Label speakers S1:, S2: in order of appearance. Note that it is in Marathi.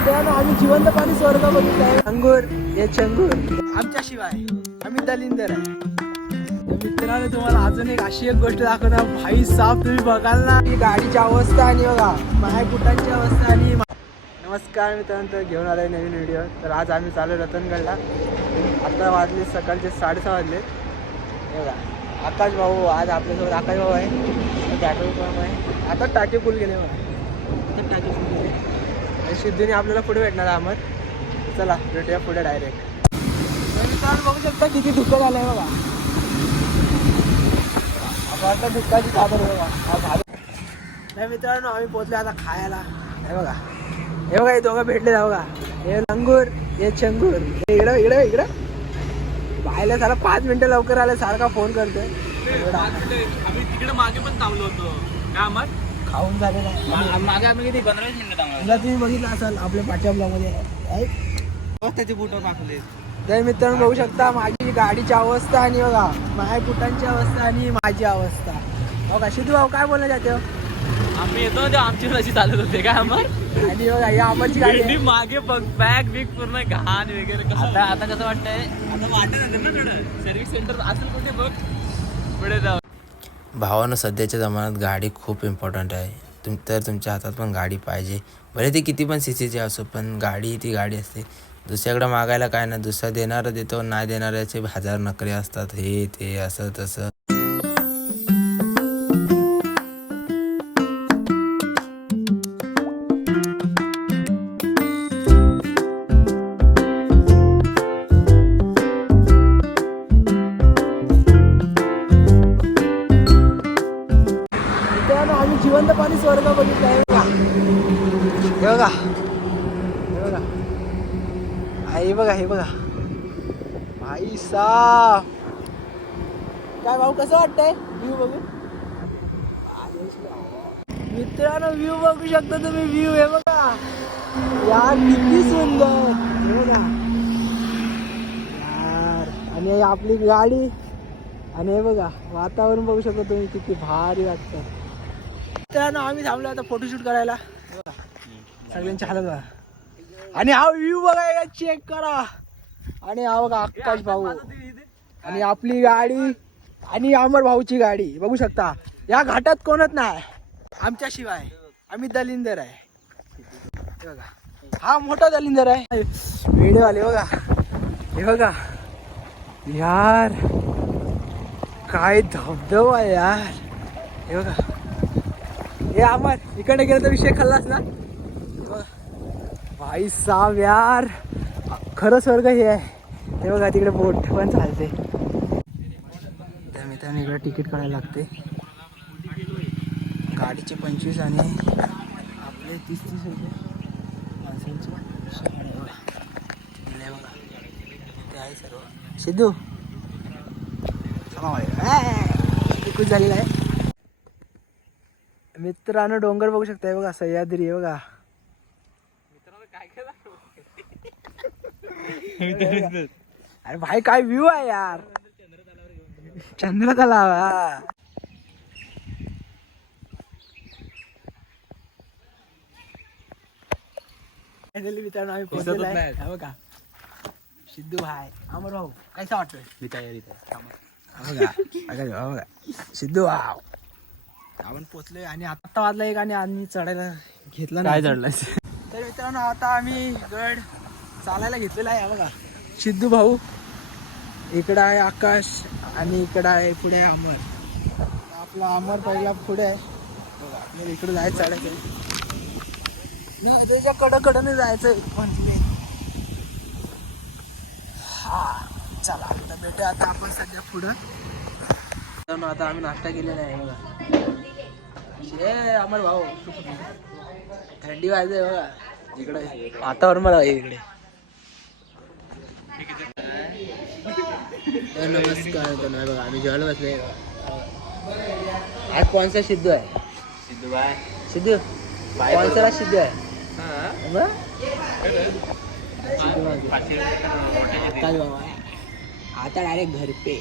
S1: मित्रांनो आम्ही जिवंत पाणी स्वर्ग बघितलाय अंगूर हे चंगूर. आमच्या शिवाय आम्ही दलिंदर आहे. तर मित्रांनो तुम्हाला अजून एक अशी एक गोष्ट दाखवणार. भाई साफ तुम्ही बघाल ना. ही गाडीची अवस्था आणि बघा मायकुटांची अवस्था आणि नमस्कार मित्रांनो तर घेऊन आलाय नवीन व्हिडिओ तर आज आम्ही चालू रतनगडला. आता वाजले सकाळचे साडेसहा वाजले. हे बघा आकाश भाऊ आज आपल्यासोबत आकाश भाऊ आहे. पंप आहे. आता टाके फुल गेले बघा आता टाके आणि सिद्धूने आपल्याला पुढे भेटणार आहे अहमद चला भेटूया पुढे डायरेक्ट मित्रांनो बघू शकता किती धुकं झालंय बघा. आता धुक्काची बघा. भारी नाही मित्रांनो आम्ही पोहोचलो आता खायला. हे बघा. हे बघा हे दोघं भेटले जा बघा. हे लंगूर हे चंगूर. हे इकडं इकडं इकडं. पाहिलं सारा पाच मिनिटं लवकर आलं सारखा फोन करतोय.
S2: आम्ही तिकडे मागे पण थांबलो होतो. काय मग
S1: खाऊन झालेला आहे.
S2: मागे आम्ही किती पंधरा वीस मिनिटं थांबलो.
S1: तुला तुम्ही बघितलं असाल आपल्या पाठच्या ब्लॉगमध्ये. आहे.
S2: त्याचे बुट टाकले.
S1: तर मित्रांनो बघू शकता माझी गाडीची अवस्था आणि बघा माझ्या बुटांची अवस्था आणि माझी अवस्था. बघा शिदू भाऊ काय बोलणं जाते?
S2: आम्ही येतो ते आमची अशी चालत होते काय मग
S1: आणि बघा ही आमची गाडी आहे.
S2: मागे बघ बॅग बिग पूर्ण घाण वगैरे. आता आता कसं वाटतंय? आता वाटत ना थोडं. सर्व्हिस सेंटर असेल कुठे बघ. पुढे जाऊ.
S3: भावानं सध्याच्या जमान्यात गाडी खूप इम्पॉर्टंट आहे. तुम तर तुमच्या हातात पण गाडी पाहिजे. भले ती किती पण सी सीची असो पण गाडी ती गाडी असते. दुसऱ्याकडं मागायला काय ना दुसरा देणारं देतो नाही देणाऱ्याचे हजार नकरे असतात. हे ते असं तसं.
S1: हे बघा. हे बघा. हे बघा हे बघा. भाई सा काय भाऊ कसं वाटतंय? व्ह्यू बघू. मित्रांनो व्ह्यू बघू शकता तुम्ही. व्ह्यू हे बघा. यार किती सुंदर. हे बघा. यार आणि आपली गाडी. आणि हे बघा वातावरण बघू शकता तुम्ही. किती भारी वाटतं. मित्रांनो आम्ही थांबलो आता फोटोशूट करायला. सगळ्यांची हालत बघा. आणि हा व्ह्यू बघा चेक करा. आणि हा बघा आकाश भाऊ. आणि आपली गाडी आणि अमर भाऊची गाडी. बघू शकता. या घाटात कोणच नाही. आमच्याशिवाय. आम्ही दलिंदर आहे. बघा. हा मोठा दलिंदर आहे. व्हिडिओ आले बघा. हे बघा. यार. काय धबधबा आहे यार. हे बघा. हे अमर. इकडे गेलं तर विषय खाल्लास ना? भाई साब यार खरं स्वर्ग हे आहे. ते बघा तिकडे बोट पण चालते. त्या मित्रांनी इकडे तिकीट काढायला लागते. गाडीचे पंचवीस आणि आपले तीस तीस रुपये आहे बघा. ते आहे सर्व. सिद्धू. खूप झालेला आहे. मित्रांनो डोंगर बघू शकताय बघा सह्याद्री आहे बघा. अरे भाई काय व्ह्यू आहे यार? चंद्र तलाव मित्रांनो आम्ही पोहोचलेलो आहे.
S2: नाही.
S1: हा बघा. सिद्धू भाई अमर भाऊ कैसा वाटतोय?
S2: मी
S1: बघा. सिद्धू वाव आपण पोचलोय आणि आता वाजला एक आणि आम्ही चढायला घेतला
S2: काय
S1: नाही.
S2: चढलाय
S1: मित्रांनो आता आम्ही गड चालायला घेतलेला आहे बघा. सिद्धू भाऊ. इकडं आहे आकाश आणि इकडं आहे पुढे अमर. आपला अमर पहिला पुढे आहे. बघा आपल्याला इकडं जायचं चढायचं ना त्याच्या कडकडने जायचं म्हणजे. हा चला आता भेटूया आता आपण सध्या पुढं. आता आम्ही नाश्ता केलेला आहे बघा. अमर भाऊ. थंडी वाजते बघा. इकडे. वातावरण मला इकडे. नमस्कार बघा आम्ही जेवायला बसले आज कोणचा सिद्धू आहे.
S2: सिद्धू बाय
S1: सिद्धू कोणचा सिद्धू आहे. सिद्धू मागे. बाबा. आता डायरेक्ट घर पे